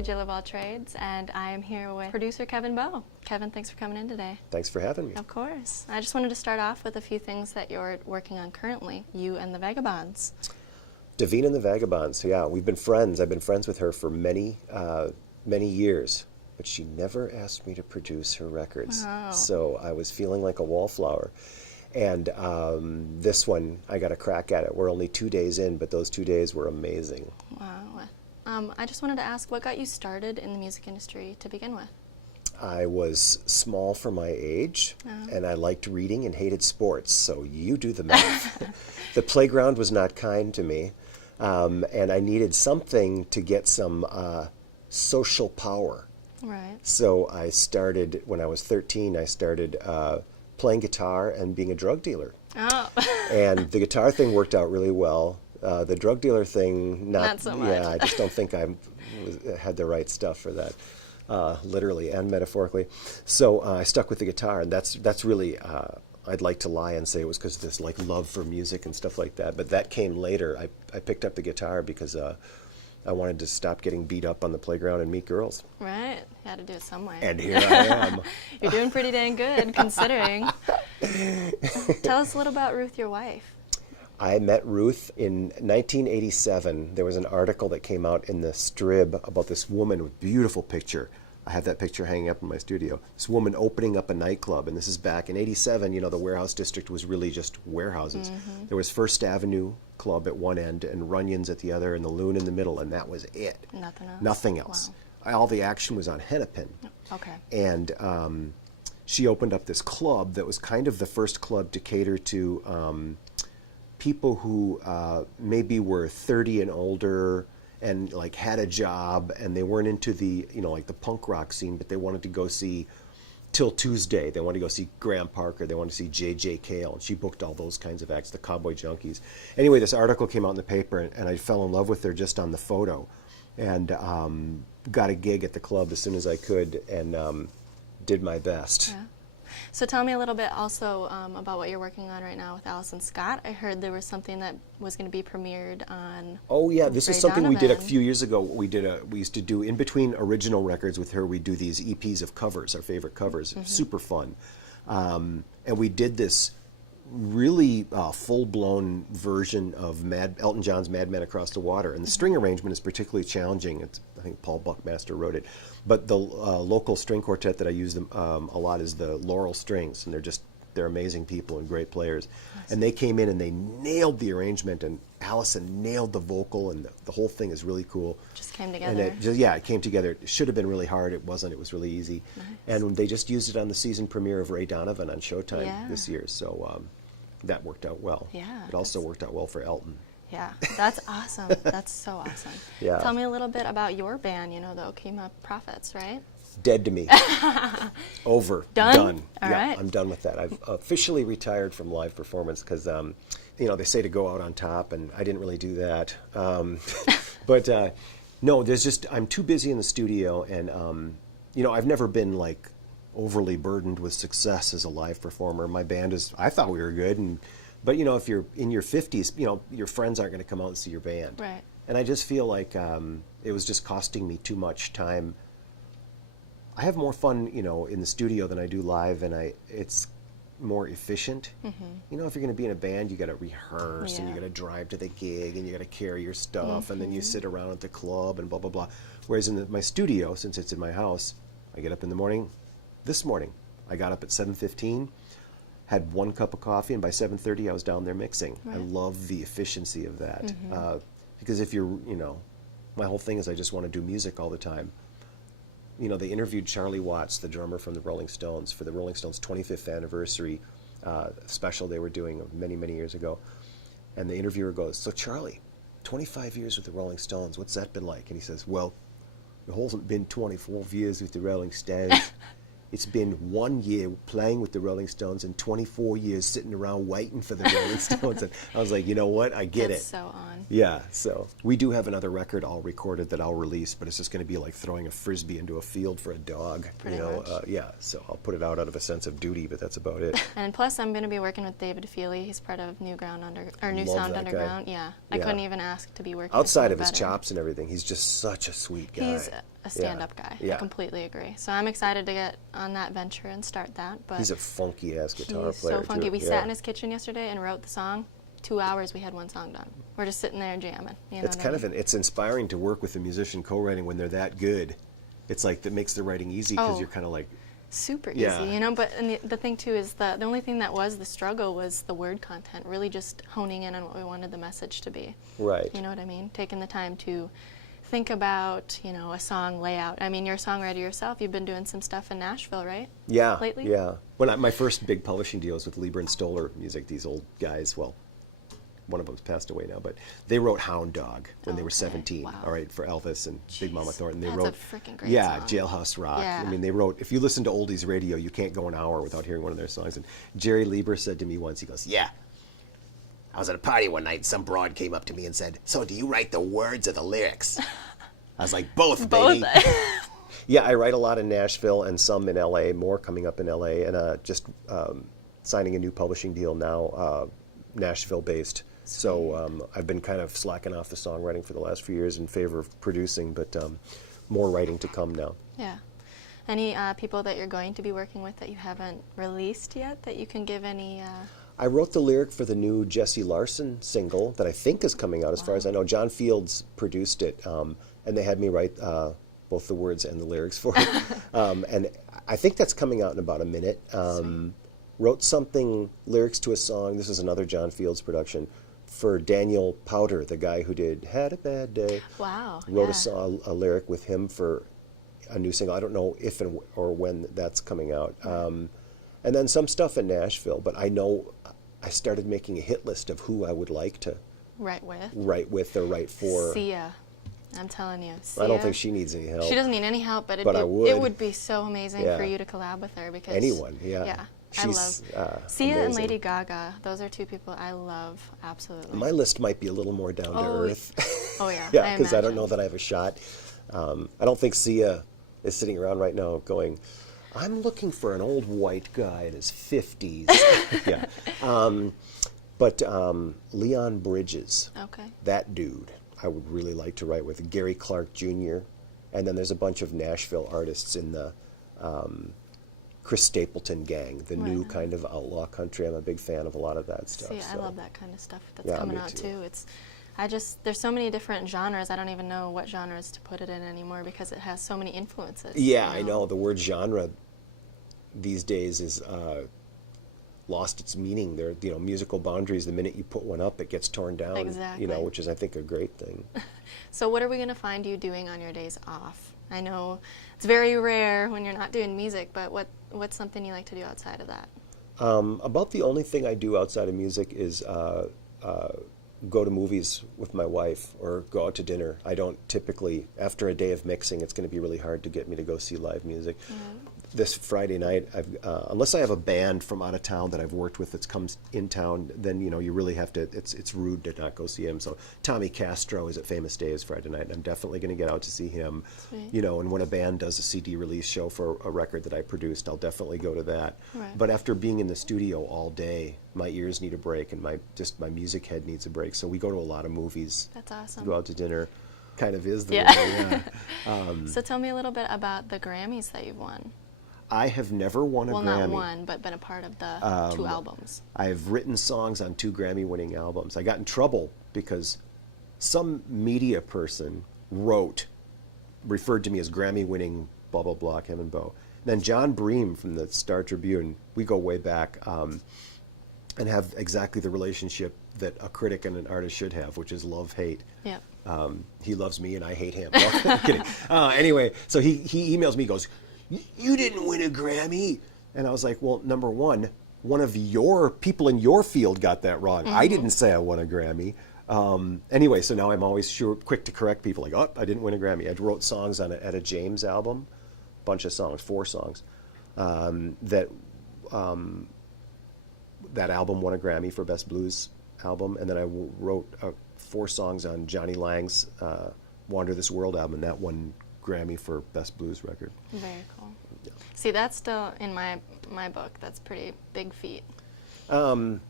to Jill of All Trades, and I am here with producer Kevin Bowe. Kevin, thanks for coming in today. Thanks for having me. Of course. I just wanted to start off with a few things that you're working on currently, you and the Vagabonds. Davina and the Vagabonds, yeah, we've been friends. I've been friends with her for many years, but she never asked me to produce her records. Wow. So I was feeling like a wallflower. And this one, I got a crack at it. We're only 2 days in, but those 2 days were amazing. Wow. I just wanted to ask, what got you started in the music industry to begin with? I was small for my age, and I liked reading and hated sports, so you do the math. The playground was not kind to me, and I needed something to get some social power. Right. So I started, when I was 13, I started playing guitar and being a drug dealer. Oh. And the guitar thing worked out really well. The drug dealer thing, not so much. Yeah, I just don't think I had the right stuff for that, literally and metaphorically. So I stuck with the guitar, and that's really, I'd like to lie and say it was because of this like love for music and stuff like that. But that came later. I picked up the guitar because I wanted to stop getting beat up on the playground and meet girls. Right. You had to do it some way. And here I am. You're doing pretty dang good, considering. Tell us a little about Ruth, your wife. I met Ruth in 1987. There was an article that came out in the Strib about this woman with a beautiful picture. I have that picture hanging up in my studio. This woman opening up a nightclub, and this is back in 87. You know, the warehouse district was really just warehouses. Mm-hmm. There was First Avenue Club at one end and Runyon's at the other and the Loon in the middle, and that was it. Nothing else? Nothing else. Wow. All the action was on Hennepin. Okay. And she opened up this club that was kind of the first club to cater to people who maybe were 30 and older and like had a job, and they weren't into the, you know, like the punk rock scene, but they wanted to go see Till Tuesday. They wanted to go see Graham Parker. They wanted to see J.J. Cale, and she booked all those kinds of acts, the Cowboy Junkies. Anyway, this article came out in the paper, and I fell in love with her just on the photo, and got a gig at the club as soon as I could, and did my best. Yeah. So tell me a little bit also about what you're working on right now with Allison Scott. I heard there was something that was going to be premiered on. Oh yeah, this Ray is something we did a Donovan. few years ago. We used to do in between original records with her. We do these EPs of covers, our favorite covers. Mm-hmm. Super fun, and we did this really full-blown version of Elton John's "Mad Men Across the Water," and the string arrangement is particularly challenging. I think Paul Buckmaster wrote it, but the local string quartet that I use them a lot is the Laurel Strings, and they're amazing people and great players. Awesome. And they came in and they nailed the arrangement, and Allison nailed the vocal, and the whole thing is really cool. Just came together. And it came together. It should have been really hard. It wasn't. It was really easy. Nice. And they just used it on the season premiere of Ray Donovan on Showtime this year. So that worked out well. Yeah. It also worked out well for Elton. Yeah, that's awesome. That's so awesome. Yeah. Tell me a little bit about your band, the Okima Prophets, right? Dead to me. Over. Done? All yeah, right. I'm done with that. I've officially retired from live performance because, they say to go out on top, and I didn't really do that. But no, I'm too busy in the studio, and, I've never been like overly burdened with success as a live performer. My band I thought we were good, but if you're in your 50s, your friends aren't going to come out and see your band. Right. And I just feel like it was just costing me too much time. I have more fun, in the studio than I do live, and it's more efficient. Mm-hmm. If you're going to be in a band, you got to rehearse, and you got to drive to the gig, and you got to carry your stuff, and then you sit around at the club and blah blah blah. Whereas in my studio, since it's in my house, I get up in the morning. This morning, I got up at 7:15. Had 1 cup of coffee, and by 7:30 I was down there mixing. Right. I love the efficiency of that. Mm-hmm. Because if you're, my whole thing is I just want to do music all the time. They interviewed Charlie Watts, the drummer from the Rolling Stones, for the Rolling Stones 25th anniversary special they were doing many, many years ago. And the interviewer goes, "So Charlie, 25 years with the Rolling Stones, what's that been like?" And he says, "Well, it hasn't been 24 years with the Rolling Stones. It's been 1 year playing with the Rolling Stones and 24 years sitting around waiting for the Rolling Stones." And I was like, you know what? I get That's it. so on. Yeah, so we do have another record all recorded that I'll release, but it's just going to be like throwing a Frisbee into a field for a dog. Pretty much. Yeah, so I'll put it out of a sense of duty, but that's about it. And plus, I'm going to be working with David Feely. He's part of New Love Sound that Underground. Guy. Yeah, I couldn't even ask to be working Outside with of his better. chops and everything, he's just such a sweet guy. a stand-up guy. Yeah. I completely agree. So I'm excited to get on that venture and start that. But He's a funky-ass guitar he's player, so funky. too. We Yeah. sat in his kitchen yesterday and wrote the song. 2 hours, we had one song done. We're just sitting there jamming. You know It's what kind I of mean? it's inspiring to work with a musician co-writing when they're that good. It's like that makes the writing easy because Oh. you're kind of like, Super Yeah. easy, you know. But and the thing too is the only thing that was the struggle was the word content. Really, just honing in on what we wanted the message to be. right. You know what I mean? Taking the time to think about, you know, a song layout. I mean, you're a songwriter yourself. You've been doing some stuff in Nashville, right? Yeah, Lately? yeah. My first big publishing deal was with Lieber and Stoller Music. These old guys, well, one of them's passed away now, but they wrote Hound Dog when they were Okay, 17. wow. All right, for Elvis and Big Mama Jeez, Thornton. They that's wrote a freaking great yeah, song. Jailhouse Rock. Yeah. I mean, they wrote. If you listen to oldies radio, you can't go an hour without hearing one of their songs. And Jerry Lieber said to me once, he goes, "Yeah, I was at a party one night. And some broad came up to me and said, 'So do you write the words or the lyrics?' I was like, 'Both, baby.'" Yeah, I write a lot in Nashville and some in LA, more coming up in LA, and just signing a new publishing deal now, Nashville based. So I've been kind of slacking off the songwriting for the last few years in favor of producing, but more writing to come now. Yeah. Any people that you're going to be working with that you haven't released yet that you can give any? I wrote the lyric for the new Jesse Larson single that I think is coming out, as far as I know. John Fields produced it, and they had me write both the words and the lyrics for it. And I think that's coming out in about a minute. Wrote something, lyrics to a song, this is another John Fields production, for Daniel Powder, the guy who did Had a Bad Day. Wow. Wrote yeah. a song, a lyric with him for a new single. I don't know if or when that's coming out. And then some stuff in Nashville, but I know I started making a hit list of who I would like to Right with. write with or write for. Sia. I'm telling you. Sia. I don't think she needs any help. She doesn't need any help, but, But I would. it would be so amazing Yeah. for you to collab with her because Anyone, yeah. Yeah, She's, I love Sia and amazing. Lady Gaga. Those are two people I love absolutely. My list might be a little more down to Oh, earth. Oh yeah. Yeah, because I don't know imagine. that I have a shot. I don't think Sia is sitting around right now going, "I'm looking for an old white guy in his 50s." Yeah. But Leon Bridges, Okay. that dude, I would really like to write with. Gary Clark Jr. And then there's a bunch of Nashville artists in the Chris Stapleton gang, the new Right. kind of outlaw country. I'm a big fan of a lot of that stuff. See, I so. love that kind of stuff that's Yeah, coming me out too. too. There's so many different genres. I don't even know what genres to put it in anymore because it has so many influences. Yeah, you I know. The word genre these days is lost its meaning. There, musical boundaries. The minute you put one up, it gets torn down. Exactly. Which is, I think, a great thing. So what are we going to find you doing on your days off? I know it's very rare when you're not doing music, but what's something you like to do outside of that? About the only thing I do outside of music is go to movies with my wife or go out to dinner. I don't typically, after a day of mixing, it's going to be really hard to get me to go see live music. This Friday night, unless I have a band from out of town that I've worked with that's comes in town, then you really have to. It's rude to not go see him. So Tommy Castro is at Famous Days Friday night, and I'm definitely going to get out to see him. Sweet. And when a band does a CD release show for a record that I produced, I'll definitely go to that. Right. But after being in the studio all day, my ears need a break, and my music head needs a break. So we go to a lot of movies. That's awesome. Go out to dinner. Kind of is the Yeah. way, yeah. So tell me a little bit about the Grammys that you've won. I have never won a Well, Grammy. not one, but been a part of the 2 albums. I've written songs on 2 Grammy-winning albums. I got in trouble because some media person referred to me as Grammy-winning blah, blah, blah, Kevin Bowe. Then John Bream from the Star Tribune, we go way back, and have exactly the relationship that a critic and an artist should have, which is love-hate. Yep. He loves me and I hate him. No, I'm kidding. Anyway, so he emails me, goes, "You didn't win a Grammy." And I was like, well, number one of your people in your field got that wrong. I didn't say I won a Grammy. Anyway, so now I'm always quick to correct people. Like, oh, I didn't win a Grammy. I wrote songs on at a James album, bunch of songs, 4 songs. That album won a Grammy for Best Blues Album. And then I wrote 4 songs on Johnny Lang's Wander This World album, and that won Grammy for Best Blues Record. Very cool. See, that's still in my book. That's pretty big feat. Getting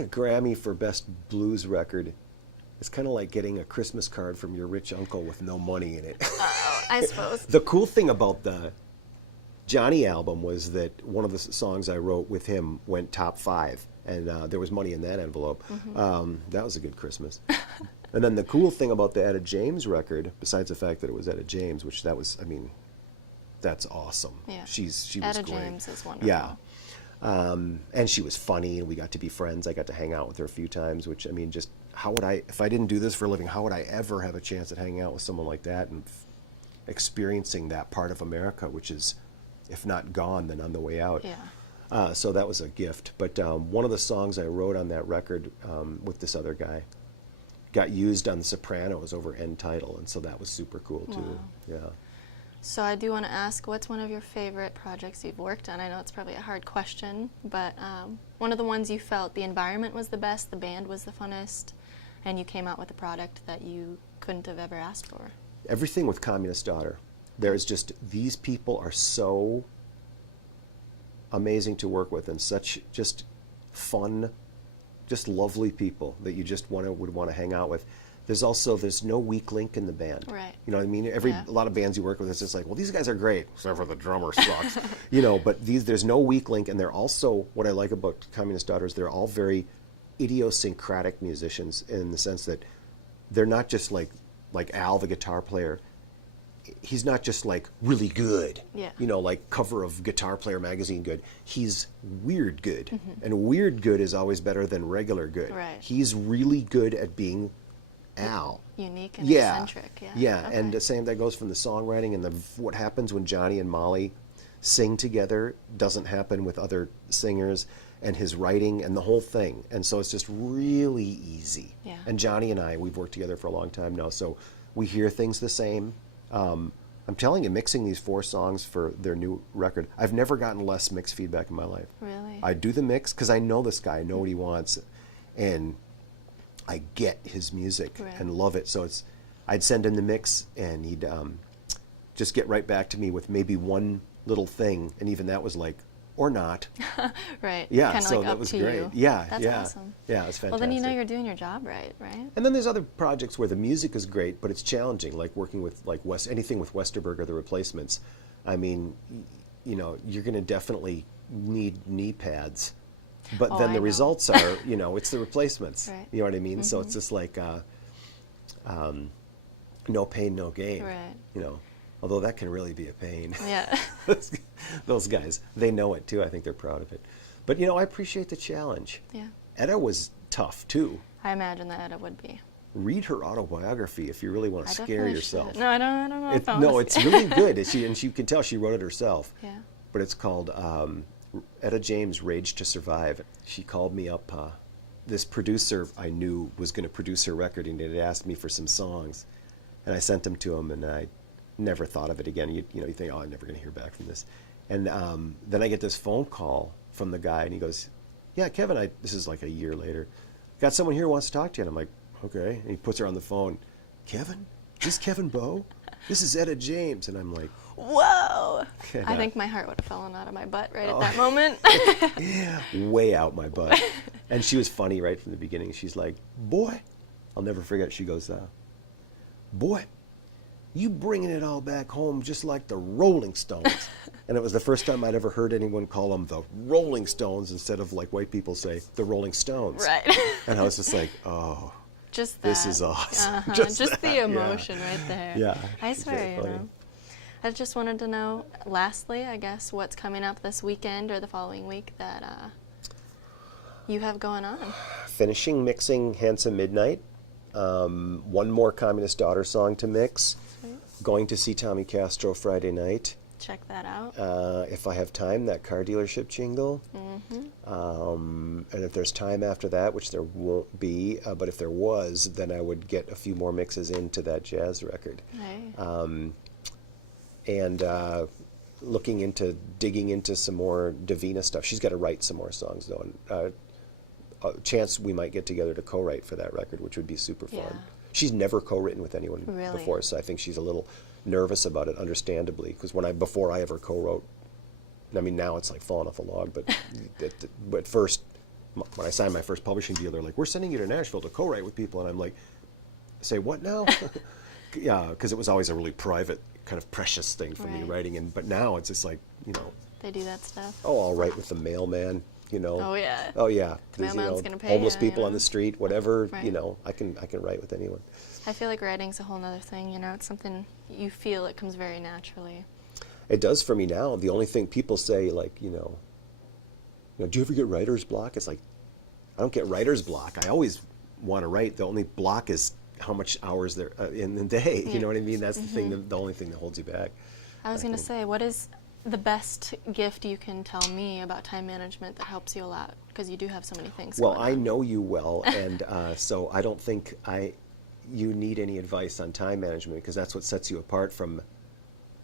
a Grammy for Best Blues Record is kind of like getting a Christmas card from your rich uncle with no money in it. I suppose. The cool thing about the Johnny album was that one of the songs I wrote with him went top 5, and there was money in that envelope. That was a good Christmas. And then the cool thing about the Etta James record, besides the fact that it was Etta James, which that was, I mean, that's awesome. Yeah. She was Etta great. James is wonderful. Yeah. And she was funny, and we got to be friends. I got to hang out with her a few times, which, I mean, just how would I, if I didn't do this for a living, how would I ever have a chance at hanging out with someone like that and experiencing that part of America, which is, if not gone, then on the way out. Yeah. So that was a gift. But one of the songs I wrote on that record with this other guy got used on The Sopranos over end title, and so that was super cool too. Wow. Yeah. So I do want to ask, what's one of your favorite projects you've worked on? I know it's probably a hard question, but one of the ones you felt the environment was the best, the band was the funnest, and you came out with a product that you couldn't have ever asked for. Everything with Communist Daughter. There's just, these people are so amazing to work with, and such just fun, just lovely people that you just would want to hang out with. There's no weak link in the band. Right. You know what I mean? A lot of bands you work with, it's just like, well, these guys are great, except for the drummer sucks. But there's no weak link, and they're also, what I like about Communist Daughters, they're all very idiosyncratic musicians in the sense that they're not just like Al, the guitar player. He's not just like really good, like cover of Guitar Player magazine good. He's weird good, and weird good is always better than regular good. Right. He's really good at being Al. Unique and eccentric. Yeah, Okay. and the same that goes from the songwriting, and what happens when Johnny and Molly sing together doesn't happen with other singers, and his writing and the whole thing. And so it's just really easy. Yeah. And Johnny and I, we've worked together for a long time now, so we hear things the same. I'm telling you, mixing these 4 songs for their new record, I've never gotten less mixed feedback in my life. Really? I do the mix because I know this guy, I know what he wants, and I get his music and love it. So I'd send him the mix, and he'd just get right back to me with maybe one little thing, and even that was like, or not. Right. Yeah, Kind of so like that up was to great. you. Yeah, That's yeah. awesome. Yeah, it was fantastic. Well, then you know you're doing your job right? And then there's other projects where the music is great, but it's challenging, like working with anything with Westerberg or the Replacements. I mean, you're going to definitely need knee pads, but then the results are, it's the Replacements. Right. You know what I mean? So it's just like no pain, no gain. Right. Although that can really be a pain. Yeah. Those guys, they know it too. I think they're proud of it. But I appreciate the challenge. Yeah. Etta was tough too. I imagine that Etta would be. Read her autobiography if you really want to scare yourself. Should. No, I don't know. No, it's really good. And you can tell she wrote it herself. Yeah. But it's called Etta James' Rage to Survive. She called me up. This producer I knew was going to produce her record, and he had asked me for some songs. And I sent them to him, and I never thought of it again. You think, oh, I'm never going to hear back from this. And then I get this phone call from the guy, and he goes, yeah, Kevin, this is like a year later, got someone here who wants to talk to you. And I'm like, okay. And he puts her on the phone. Kevin? Is this Kevin Bowe? This is Etta James. And I'm like, whoa. I think my heart would have fallen out of my butt at that moment. Way out my butt. And she was funny right from the beginning. She's like, boy, I'll never forget. She goes, boy, you bringing it all back home just like the Rolling Stones. And it was the first time I'd ever heard anyone call them the Rolling Stones instead of like white people say the Rolling Stones. Right. And I was just like, oh, just that. This is awesome. Just the emotion right there. Yeah. I swear, I just wanted to know, lastly, I guess, what's coming up this weekend or the following week that you have going on. Finishing mixing Handsome Midnight. One more Communist Daughter song to mix. Sweet. Going to see Tommy Castro Friday night. Check that out. If I have time, that car dealership jingle. And if there's time after that, which there won't be, but if there was, then I would get a few more mixes into that jazz record. Hey. And digging into some more Davina stuff. She's got to write some more songs, though. And, a chance we might get together to co-write for that record, which would be super fun. Yeah. She's never co-written with anyone Really? before, so I think she's a little nervous about it, understandably, because before I ever co-wrote, I mean, now it's like falling off a log, but at first, when I signed my first publishing deal, they're like, we're sending you to Nashville to co-write with people, and I'm like, say what now? Yeah, because it was always a really private kind of precious thing for me, Right. writing. But now it's just like, They do that stuff. oh, I'll write with the mailman, Oh, yeah. Oh yeah, Mailman's gonna pay homeless ya, people on the street, whatever, Right. I can write with anyone. I feel like writing's a whole nother thing, It's something you feel it comes very naturally. It does for me now. The only thing people say, like, do you ever get writer's block? It's like, I don't get writer's block. I always want to write. The only block is how much hours there in the day. You know what I mean? That's the thing. The only thing that holds you back. I was going to say, what is the best gift you can tell me about time management that helps you a lot? Because you do have so many things Well, going I on. know you well, and so I don't think you need any advice on time management, because that's what sets you apart from,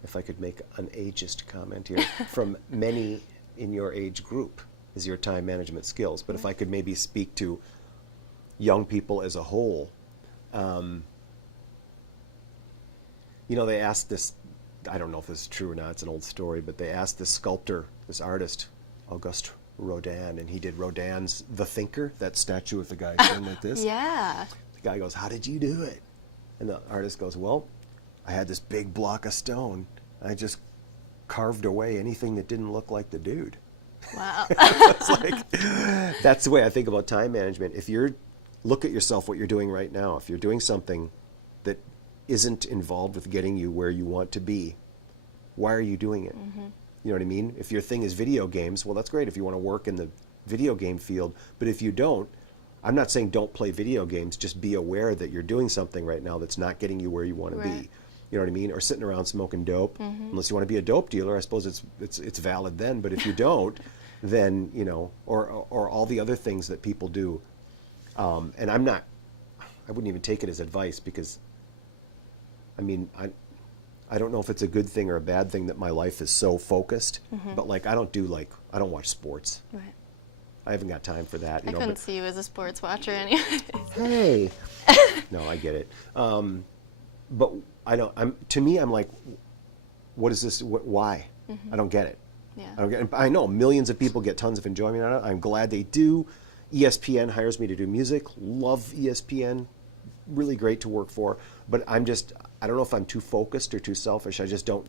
if I could make an ageist comment here, from many in your age group, is your time management skills. But if I could maybe speak to young people as a whole, they asked this, I don't know if this is true or not, it's an old story, but they asked this sculptor, this artist, Auguste Rodin, and he did Rodin's The Thinker, that statue with the guy going like this. Yeah. The guy goes, how did you do it? And the artist goes, well, I had this big block of stone. I just carved away anything that didn't look like the dude. Wow. It's like, that's the way I think about time management. If you're, look at yourself, what you're doing right now. If you're doing something that isn't involved with getting you where you want to be, why are you doing it? You know what I mean? If your thing is video games, well, that's great if you want to work in the video game field. But if you don't, I'm not saying don't play video games, just be aware that you're doing something right now that's not getting you where you want to Right. be. You know what I mean? Or sitting around smoking dope. Unless you want to be a dope dealer, I suppose it's valid then. But if you don't, then, or all the other things that people do. And I wouldn't even take it as advice, because, I don't know if it's a good thing or a bad thing that my life is so focused. But I don't watch sports. Right. I haven't got time for that. I couldn't see you as a sports watcher anyway. Hey. No, I get it. But to me, I'm like, what is this? Why? I don't get it. Yeah. I don't get it. I know millions of people get tons of enjoyment out of it. I'm glad they do. ESPN hires me to do music. Love ESPN. Really great to work for. But I don't know if I'm too focused or too selfish. I just don't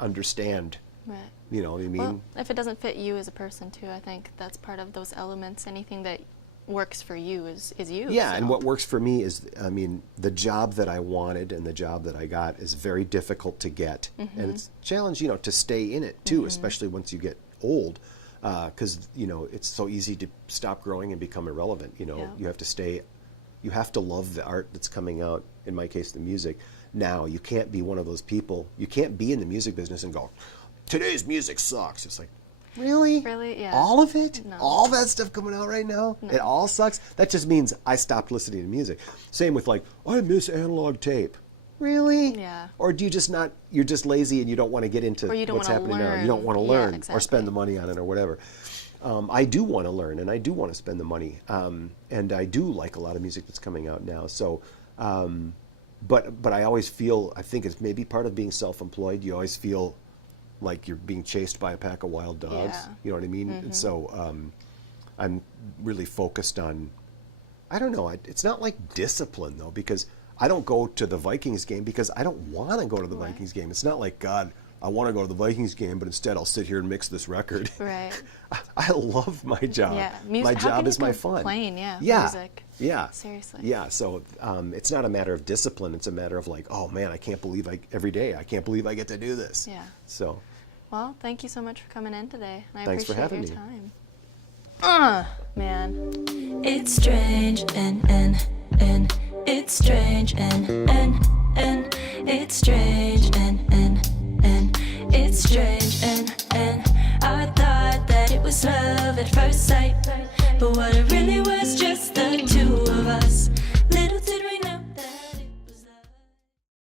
understand. Right. You know what I mean? Well, if it doesn't fit you as a person too, I think that's part of those elements. Anything that works for you is you. Yeah, so. and what works for me is, the job that I wanted and the job that I got is very difficult to get. And it's a challenge, to stay in it too, especially once you get old, because, it's so easy to stop growing and become irrelevant. Yeah. You have to love the art that's coming out, in my case, the music. Now, you can't be one of those people, you can't be in the music business and go, today's music sucks. It's like, really? Really? Yeah. All of it? No. All that stuff coming out right now? No. It all sucks? That just means I stopped listening to music. Same with I miss analog tape. Really? Yeah. Or do you you're just lazy and you don't want to get into Or you don't what's wanna happening now. You learn. don't want to Yeah, learn or exactly. spend the money on it or whatever. I do want to learn and I do want to spend the money. And I do like a lot of music that's coming out now. So, but I always feel, I think it's maybe part of being self-employed. You always feel like you're being chased by a pack of wild dogs. Yeah. You know what I mean? And so I'm really focused on, I don't know, it's not like discipline though, because I don't go to the Vikings game because I don't want to go to the Right. Vikings game. It's not like, God, I want to go to the Vikings game, but instead I'll sit here and mix this record. Right. I love my job. Yeah. My How job can is you my fun. complain? Yeah. Yeah. Music. Yeah. Seriously. Yeah. So it's not a matter of discipline. It's a matter of oh man, I can't believe every day I can't believe I get to do this. Yeah. So. Well, thank you so much for coming in today. And I Thanks for appreciate having your me. time. Man. It's strange and it's strange and it's strange and it's strange and I thought that it was love at first sight, but what it really